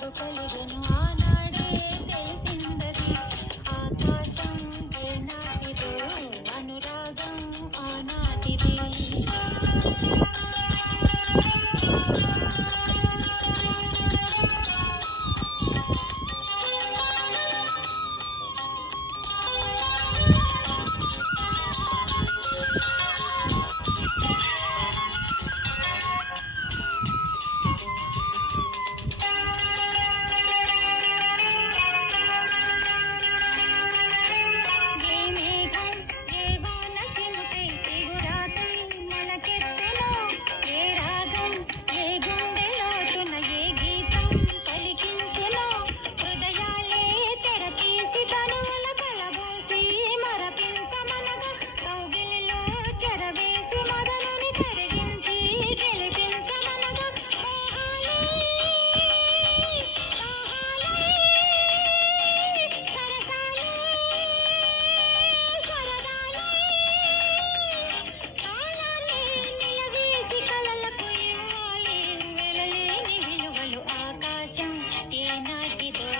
నాడు కలిగెను ఆనాడే తెలిసిందది ఆకాశం ఏనాటిదో అనురాగం ఆనాటిది. ఏ మేఘం ఏ వాన చినుకై చిగురాకై మొలకెత్తెనో, ఏ రాగం ఏ గుండె లోతున ఏ గీతం పలికించెనో, హృదయాలే తెరతీసి తనువుల కలబోసి మరపించమనగా, కౌగిలిలో చెరవేసి మదనుని కరిగించి గెలిపించమనగా, మోహాలే దాహాలే సరసాలే సరదాలే కాలాలే నిలవేసి కలలకు ఇవ్వాలి వెలలేని విలువలు ఆకాశం ఏనాటిదో